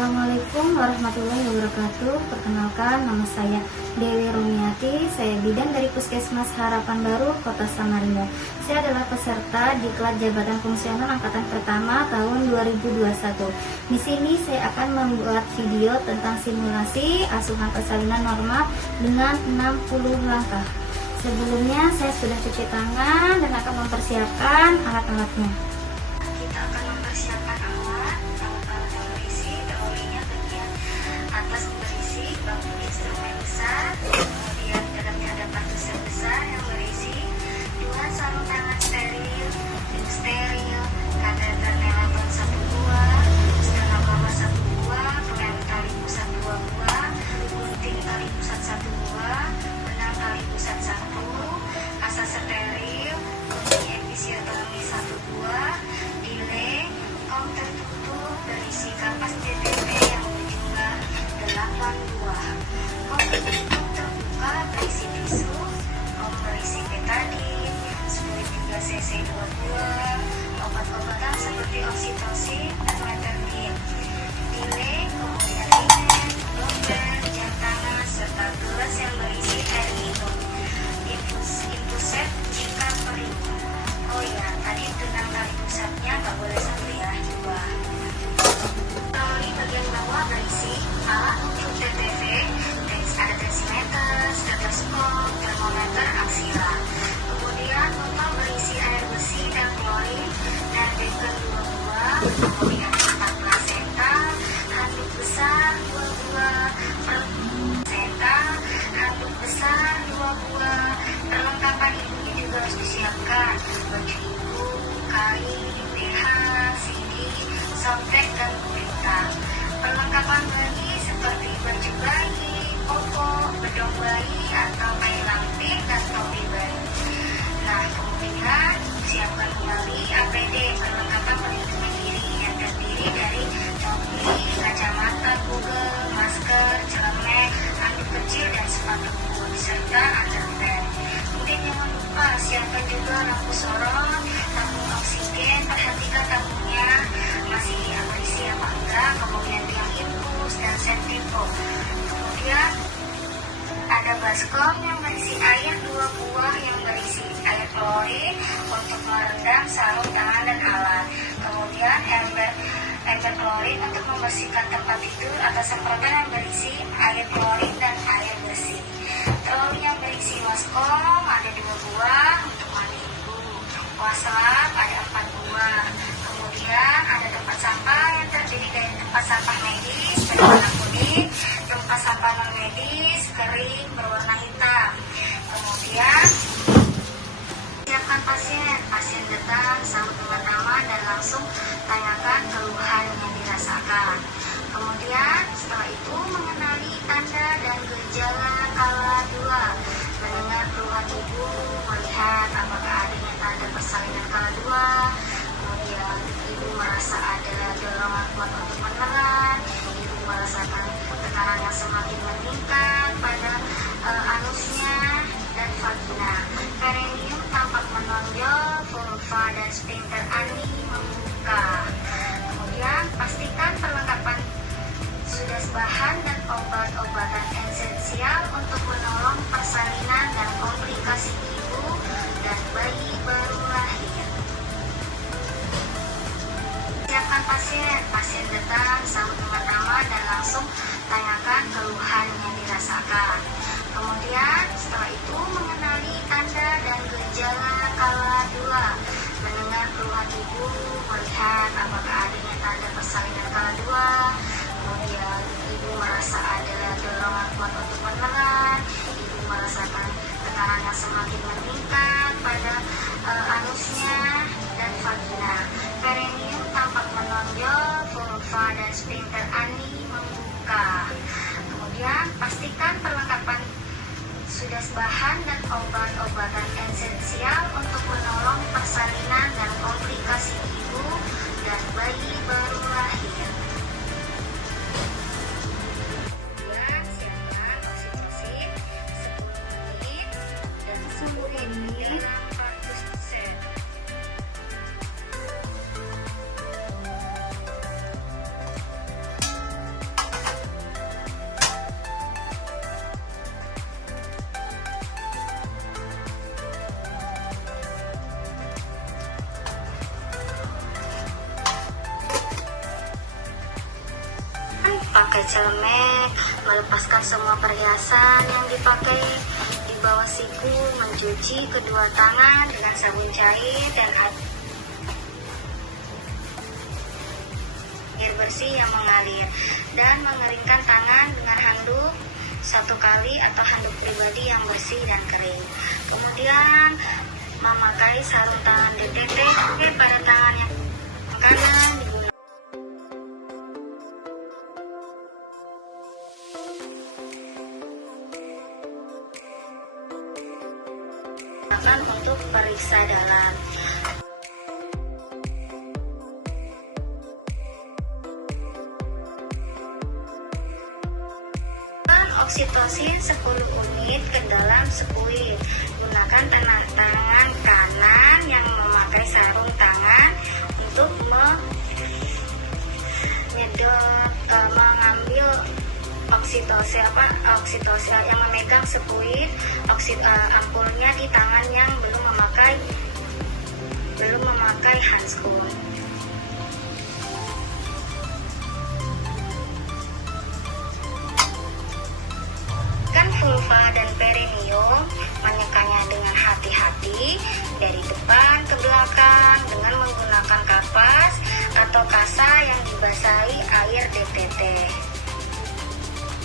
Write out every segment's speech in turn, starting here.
Assalamualaikum warahmatullahi wabarakatuh. Perkenalkan, nama saya Dewi Rumiati. Saya bidan dari Puskesmas Harapan Baru, Kota Samarinda. Saya adalah peserta Diklat Jabatan Fungsional Angkatan Pertama tahun 2021. Di sini saya akan membuat video tentang simulasi asuhan persalinan normal dengan 60 langkah. Sebelumnya saya sudah cuci tangan dan akan mempersiapkan alat-alatnya. Kita akan mempersiapkan alat yang berisi teorinya bagian atas berisi bangku instrumen besar, kemudian dalamnya ada partuser besar yang berisi 2 sarung tangan steril, kateter nelaton 1 buah, setengah bawah 1 buah, klem tali pusat 2 buah, gunting tali pusat 1 buah, benang tali pusat 1, asa steril, gunting episiotomi 1 buah, delay, kom tertutup berisi kapas DTP yang berjumlah 8 buah, kom tertutup terbuka berisi tisu, kom berisi betadine, fluid 3 cc 2 buah, obat-obatan seperti oksitosin dan meterdin, delay, kemudian linen, dompet, jam tangan, serta gelas yang berisi air minum, infuset jika perlu. Oh ya, tadi benang tali pusatnya nggak boleh 1 ya, 2. Troli bagian bawah berisi alat untuk TTV, ada tensimeter, stetoskop, termometer aksila. Kemudian botol berisi air bersih dan klorin, dan beker 2 buah, kemudian tempat plasenta, handuk besar 2 buah, handuk besar 2 buah. Perlengkapan ini juga harus disiapkan: baju ibu, kain, BH, CD, softtek, dan gurita. Perlengkapan bayi seperti baju bayi, popok, bedong bayi atau kain lampin dan topi bayi. Nah, kemudian siapkan kembali APD, perlengkapan pelindung diri yang terdiri dari topi, kacamata Google, masker, celemek, handuk kecil dan sepatu boot, serta underwear. Kemudian jangan lupa siapkan juga lampu sorot, tabung oksigen, perhatikan tabungnya masih berisi apa enggak, kemudian tiang infus dan sentifo. Kemudian ada baskom yang berisi air 2 buah yang berisi air klorin untuk merendam sarung tangan dan alat. Kemudian ember klorin untuk membersihkan tempat tidur atau semprotan yang berisi air klorin dan air bersih. Troli yang berisi waskom ada 2 buah untuk mandi ibu. Waslap ada 4 buah. Kemudian ada tempat sampah yang terdiri dari tempat sampah medis berwarna kuning, tempat sampah non medis kering berwarna hitam. Kemudian siapkan pasien datang sambut pertama dan langsung tanyakan keluhan yang dirasakan. Kemudian setelah itu mengenali tanda dan gejala kala 2, mendengar keluhan ibu, melihat apakah adanya tanda persalinan kala 2. Kemudian ibu merasa ada dorongan kuat untuk menelan, ibu merasakan tekanan yang semakin meningkat pada anusnya dan vagina. Perineum tampak menonjol, vulva dan sphincter ani membuka. Kemudian pastikan perlengkapan sudah bahan dan obat-obatan esensial untuk menolong persalinan dan komplikasi ibu dan bayi baru lahir. Siapkan pasien datang sambut pertama dan langsung tanyakan keluhan yang dirasakan. Kemudian setelah itu mengenali tanda dan gejala kala 2, mendengar keluhan ibu, melihat apakah adanya tanda persalinan kala 2. Kemudian ibu merasa ada dorongan kuat untuk menelan, ibu merasakan tekanan yang semakin meningkat pada anusnya dan vagina. Perineum tampak menonjol, vulva dan sphincter ani membuka. Kemudian pastikan perlengkapan sudah bahan dan obat-obatan esensial untuk menolong persalinan dan komplikasi ibu dan bayi baru lahir. Kemudian siapkan oksitosin 10 menit dan 10 menit partuser. memakai celemek, melepaskan semua perhiasan yang dipakai di bawah siku, mencuci kedua tangan dengan sabun cair dan air bersih yang mengalir, dan mengeringkan tangan dengan handuk 1 kali atau handuk pribadi yang bersih dan kering. Kemudian memakai sarung tangan DTT pada tangan yang kanan digunakan untuk periksa dalam. Oksitosin 10 unit ke dalam sekuit. Gunakan tangan kanan yang memakai sarung tangan untuk mengambil oksitosin yang memegang sekuit ampulnya di tangan yang belum memakai handskun. Vulva dan perineum, menyekanya dengan hati-hati dari depan ke belakang dengan menggunakan kapas atau kasa yang dibasahi air DTT.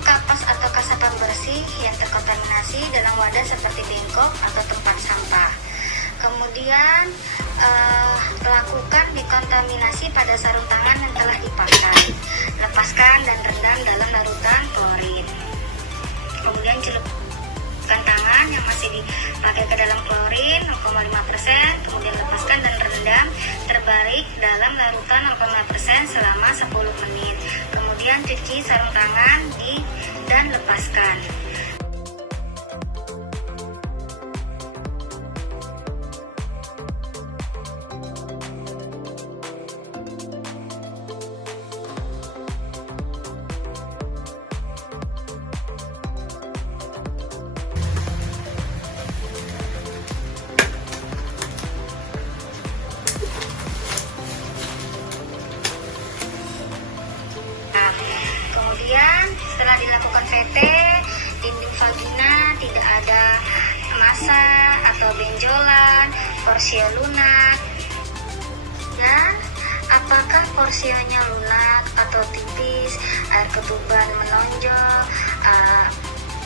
Kapas atau kasa pembersih yang terkontaminasi dalam wadah seperti bengkok atau tempat sampah. Kemudian lakukan dekontaminasi pada sarung tangan yang telah dipakai. Lepaskan dan rendam dalam larutan klorin. Kemudian celupkan tangan yang masih dipakai ke dalam klorin 0,5%, kemudian lepaskan dan rendam terbalik dalam larutan 0,5% selama 10 menit. Kemudian cuci sarung tangan dan lepaskan. Kemudian setelah dilakukan VT, dinding vagina tidak ada massa atau benjolan, porsio lunak. Dan apakah porsionya lunak atau tipis, air ketuban menonjol,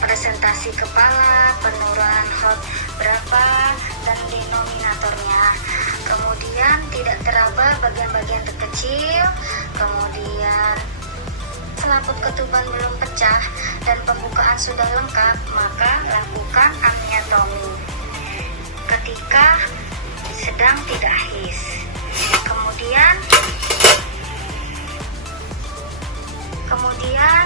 presentasi kepala, penurunan HOT berapa, dan denominatornya. Kemudian tidak teraba bagian-bagian terkecil. Kemudian selaput ketuban belum pecah dan pembukaan sudah lengkap, maka lakukan amniotomi ketika sedang tidak his. Kemudian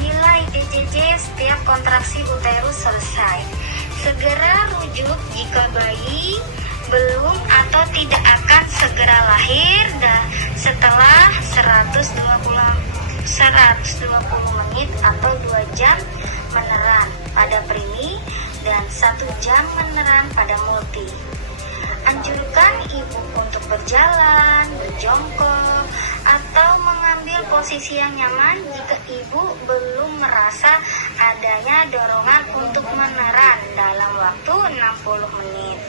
nilai DJJ setiap kontraksi uterus selesai. Segera rujuk jika bayi belum atau tidak akan segera lahir dan setelah 120 menit atau 2 jam meneran pada primi dan 1 jam meneran pada multi. Anjurkan ibu untuk berjalan, berjongkok, atau mengambil posisi yang nyaman jika ibu belum merasa adanya dorongan untuk meneran dalam waktu 60 menit.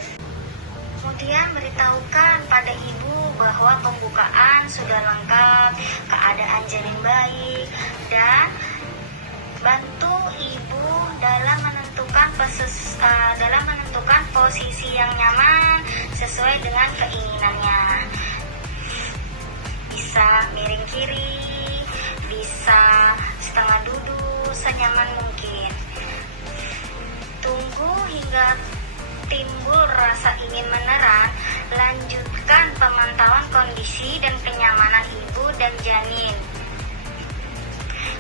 Kemudian beritahukan pada ibu bahwa pembukaan sudah lengkap, keadaan janin baik, dan bantu ibu dalam menentukan posisi yang nyaman sesuai dengan keinginannya. Bisa miring kiri, bisa setengah duduk, senyaman mungkin. Tunggu hingga timbul rasa ingin meneran, lanjutkan pemantauan kondisi dan kenyamanan ibu dan janin.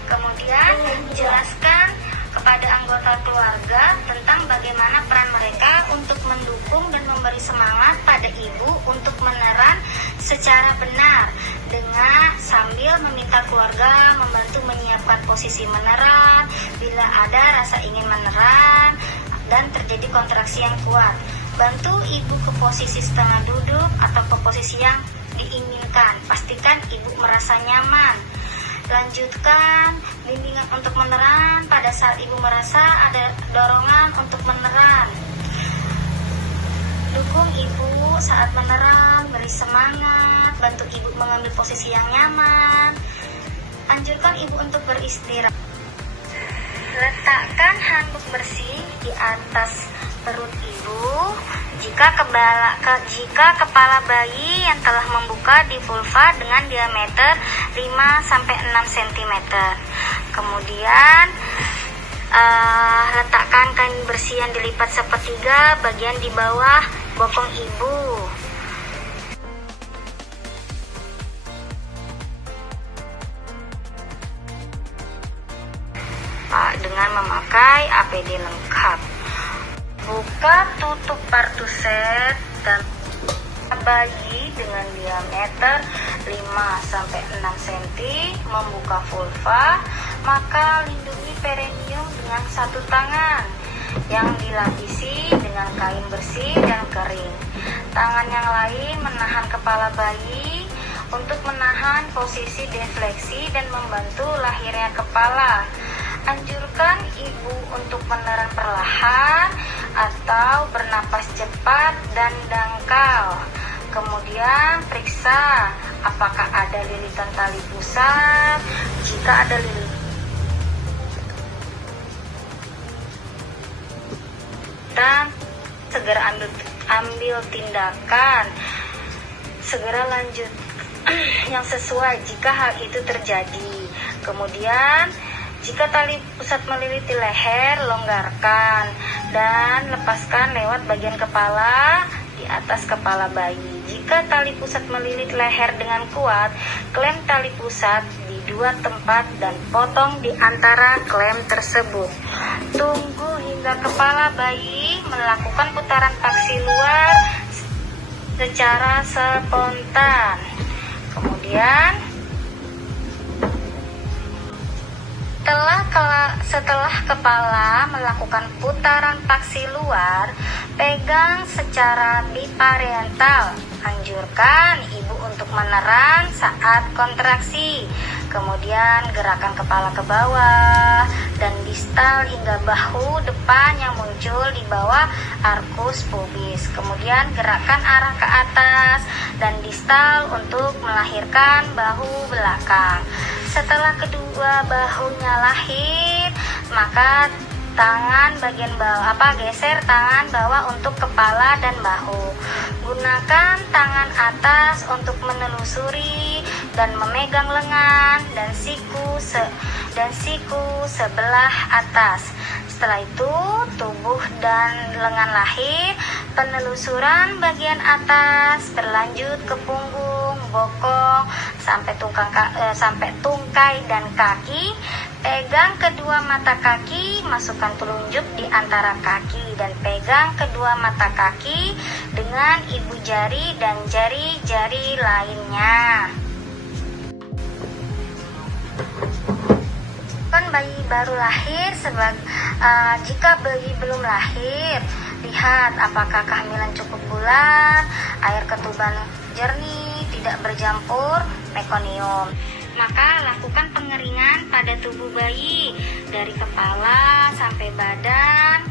Kemudian jelaskan kepada anggota keluarga tentang bagaimana peran mereka untuk mendukung dan memberi semangat pada ibu untuk meneran secara benar, dengan sambil meminta keluarga membantu menyiapkan posisi meneran bila ada rasa ingin meneran dan terjadi kontraksi yang kuat. Bantu ibu ke posisi setengah duduk atau ke posisi yang diinginkan. Pastikan ibu merasa nyaman. Lanjutkan bimbingan untuk meneran pada saat ibu merasa ada dorongan untuk meneran. Dukung ibu saat meneran, beri semangat, bantu ibu mengambil posisi yang nyaman. Anjurkan ibu untuk beristirahat. Letakkan handuk bersih di atas perut ibu. Jika kepala bayi yang telah membuka di vulva dengan diameter 5-6 cm. Kemudian letakkan kain bersih yang dilipat sepertiga bagian di bawah bokong ibu. Dengan memakai APD lengkap. Buka tutup partuset dan bayi dengan diameter 5-6 cm membuka vulva, maka lindungi perineum dengan satu tangan yang dilapisi dengan kain bersih dan kering. Tangan yang lain menahan kepala bayi untuk menahan posisi defleksi dan membantu lahirnya kepala. Anjurkan ibu untuk meneran perlahan atau bernapas cepat dan dangkal. Kemudian periksa apakah ada lilitan tali pusat. Jika ada lilitan, segera ambil tindakan. Segera lanjut yang sesuai jika hal itu terjadi. Kemudian jika tali pusat meliliti leher, longgarkan dan lepaskan lewat bagian kepala di atas kepala bayi. Jika tali pusat melilit leher dengan kuat, klem tali pusat di dua tempat dan potong di antara klem tersebut. Tunggu hingga kepala bayi melakukan putaran paksi luar secara spontan. Kemudian setelah kepala melakukan putaran paksi luar, pegang secara biparental. Anjurkan ibu untuk meneran saat kontraksi. Kemudian gerakan kepala ke bawah dan distal hingga bahu depan yang muncul di bawah arkus pubis. Kemudian gerakan arah ke atas dan distal untuk melahirkan bahu belakang. Setelah kedua bahunya lahir, maka tangan bagian bawah geser tangan bawah untuk kepala dan bahu. Gunakan tangan atas untuk menelusuri dan memegang lengan dan siku sebelah atas. Setelah itu, tubuh dan lengan lahir, penelusuran bagian atas berlanjut ke punggung, bokong, sampai tungkai dan kaki. Pegang kedua mata kaki, masukkan telunjuk di antara kaki dan pegang kedua mata kaki dengan ibu jari dan jari-jari lainnya. Bayi baru lahir, jika bayi belum lahir, lihat apakah kehamilan cukup bulan, air ketuban jernih, tidak bercampur mekonium. Maka lakukan pengeringan pada tubuh bayi dari kepala sampai badan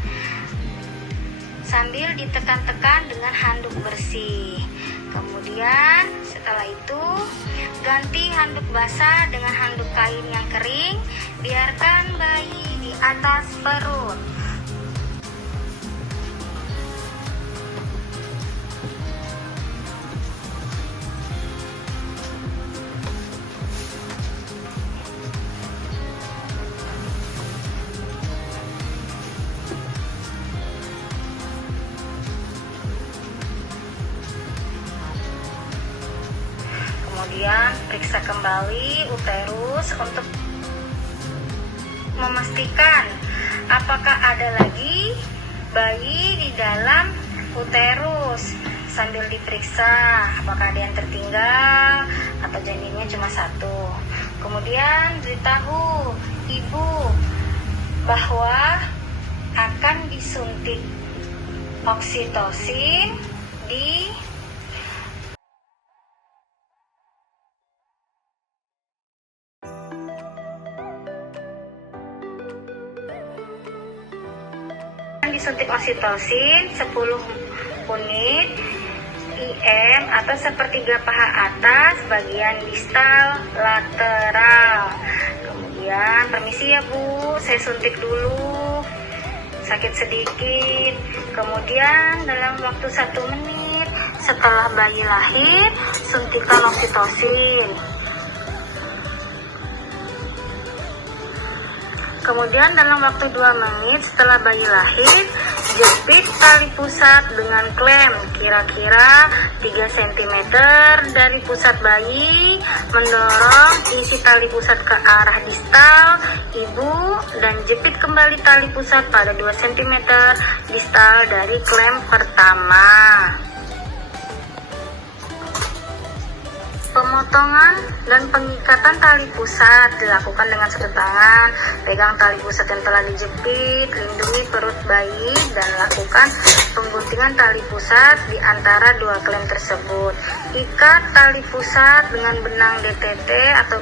sambil ditekan-tekan dengan handuk bersih. Kemudian setelah itu ganti handuk basah dengan handuk kain yang kering. Biarkan bayi di atas perut. Kemudian periksa kembali uterus untuk memastikan apakah ada lagi bayi di dalam uterus. Sambil diperiksa apakah ada yang tertinggal atau janinnya cuma satu. Kemudian beritahu ibu bahwa akan disuntik oksitosin di disuntik oksitosin 10 unit IM atau sepertiga paha atas bagian distal lateral. Kemudian permisi ya Bu, saya suntik dulu, sakit sedikit. Kemudian dalam waktu 1 menit setelah bayi lahir, suntikan oksitosin. Kemudian dalam waktu 2 menit setelah bayi lahir, jepit tali pusat dengan klem kira-kira 3 cm dari pusat bayi, mendorong isi tali pusat ke arah distal ibu dan jepit kembali tali pusat pada 2 cm distal dari klem pertama. Pemotongan dan pengikatan tali pusat dilakukan dengan satu tangan. Pegang tali pusat yang telah dijepit, lindungi perut bayi, dan lakukan pengguntingan tali pusat di antara 2 klem tersebut. Ikat tali pusat dengan benang DTT atau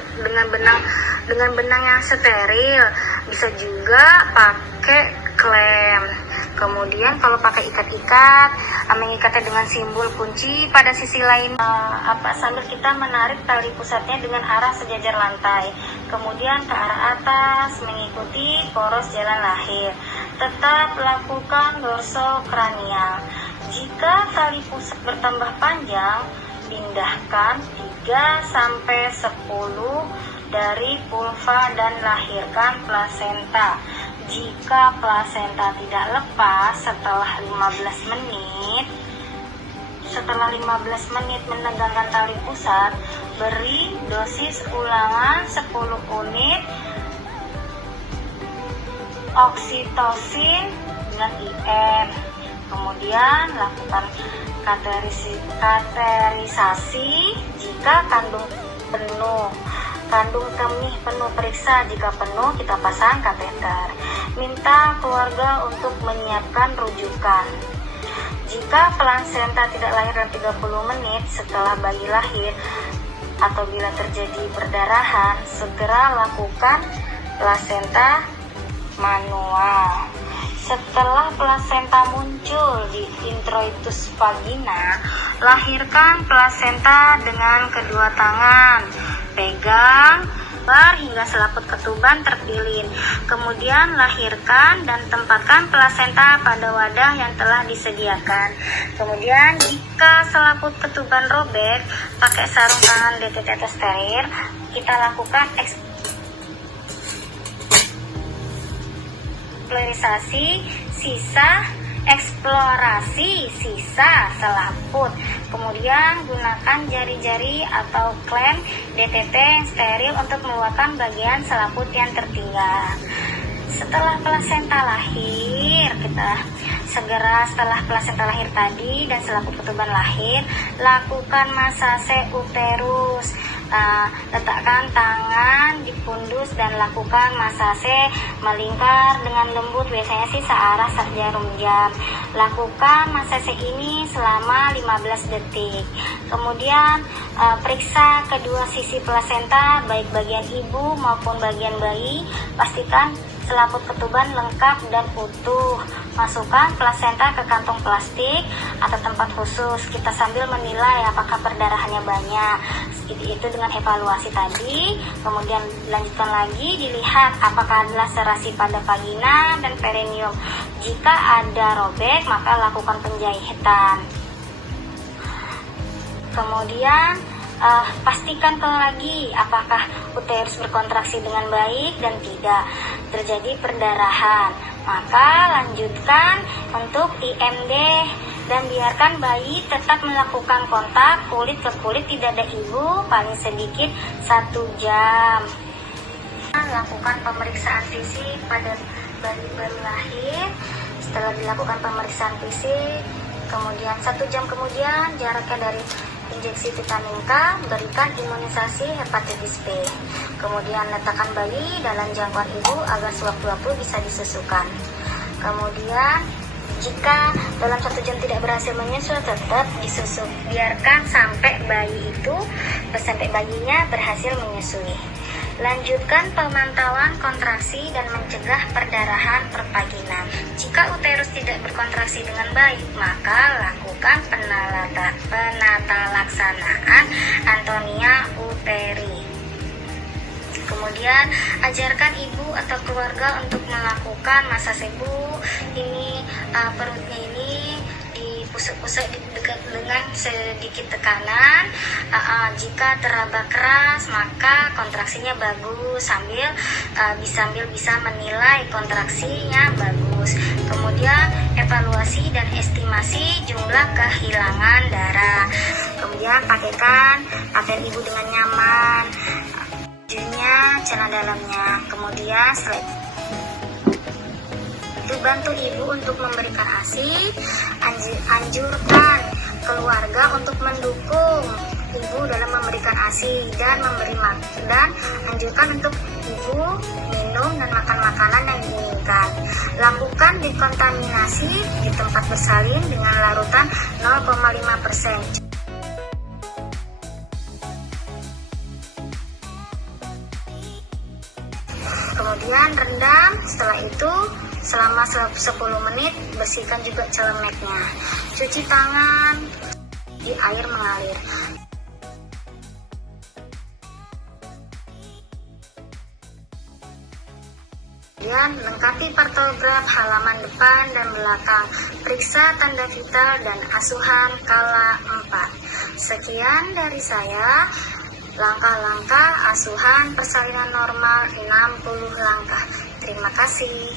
dengan benang yang steril. Bisa juga pakai klem. Kemudian kalau pakai ikat-ikat, mengikatnya dengan simbol kunci pada sisi lain, sambil kita menarik tali pusatnya dengan arah sejajar lantai, kemudian ke arah atas mengikuti poros jalan lahir. Tetap lakukan dorsokranial. Jika tali pusat bertambah panjang, pindahkan 3-10 dari vulva dan lahirkan plasenta. Jika plasenta tidak lepas setelah 15 menit menegangkan tali pusat, beri dosis ulangan 10 unit oksitosin dengan IM. Kemudian lakukan kateterisasi jika kandung kemih penuh, periksa. Jika penuh, kita pasang kateter. Minta keluarga untuk menyiapkan rujukan. Jika plasenta tidak lahir dalam 30 menit setelah bayi lahir atau bila terjadi perdarahan, segera lakukan plasenta manual. Setelah plasenta muncul di introitus vagina, lahirkan plasenta dengan kedua tangan. Pegang hingga selaput ketuban terpilin. Kemudian lahirkan dan tempatkan plasenta pada wadah yang telah disediakan. Kemudian jika selaput ketuban robek, pakai sarung tangan DTT atau steril, kita lakukan eksplorasi sisa selaput. Kemudian gunakan jari-jari atau klem DTT yang steril untuk mengeluarkan bagian selaput yang tertinggal. Setelah plasenta lahir, setelah plasenta lahir tadi dan selaput ketuban lahir, lakukan masase uterus. Letakkan tangan di pundus dan lakukan masase melingkar dengan lembut, biasanya sih searah jarum jam. Lakukan masase ini selama 15 detik. Kemudian periksa kedua sisi plasenta, baik bagian ibu maupun bagian bayi. Pastikan selaput ketuban lengkap dan utuh. Masukkan plasenta ke kantong plastik atau tempat khusus. Kita sambil menilai apakah perdarahannya banyak. Itu dengan evaluasi tadi. Kemudian lanjutkan lagi, dilihat apakah ada laserasi pada vagina dan perineum. Jika ada robek, maka lakukan penjahitan. Kemudian pastikan lagi apakah uterus berkontraksi dengan baik dan tidak terjadi perdarahan. Maka lanjutkan untuk IMD dan biarkan bayi tetap melakukan kontak kulit ke kulit di dada ibu paling sedikit 1 jam. Lakukan pemeriksaan fisik pada bayi baru lahir. Setelah dilakukan pemeriksaan fisik, kemudian 1 jam kemudian jaraknya dari injeksi vitamin K, berikan imunisasi hepatitis B. Kemudian letakkan bayi dalam jangkauan ibu agar sewaktu-waktu bisa disusukan. Kemudian jika dalam 1 jam tidak berhasil menyusu, tetap disusuk. Biarkan sampai bayinya berhasil menyusui. Lanjutkan pemantauan kontraksi dan mencegah perdarahan perpaginan. Jika uterus tidak berkontraksi dengan baik, maka lakukan penata laksanaan Antonia Uteri. Kemudian, ajarkan ibu atau keluarga untuk melakukan masase ibu. Ini perutnya ini dipusuk-pusuk dengan sedikit tekanan. Jika teraba keras, maka kontraksinya bagus. Sambil bisa menilai kontraksinya bagus. Kemudian, evaluasi dan estimasi jumlah kehilangan darah. Kemudian, pakaian ibu dengan nyaman. Bajunya, celana dalamnya. Kemudian setelah itu bantu ibu untuk memberikan ASI. Anjurkan keluarga untuk mendukung ibu dalam memberikan ASI dan anjurkan untuk ibu minum dan makan makanan yang diinginkan. Lakukan dekontaminasi di tempat bersalin dengan larutan 0,5%. Kemudian rendam, setelah itu selama 10 menit bersihkan juga celemeknya. Cuci tangan di air mengalir. Kemudian lengkapi partograf halaman depan dan belakang. Periksa tanda vital dan asuhan kala 4. Sekian dari saya. Langkah-langkah asuhan persalinan normal 60 langkah. Terima kasih.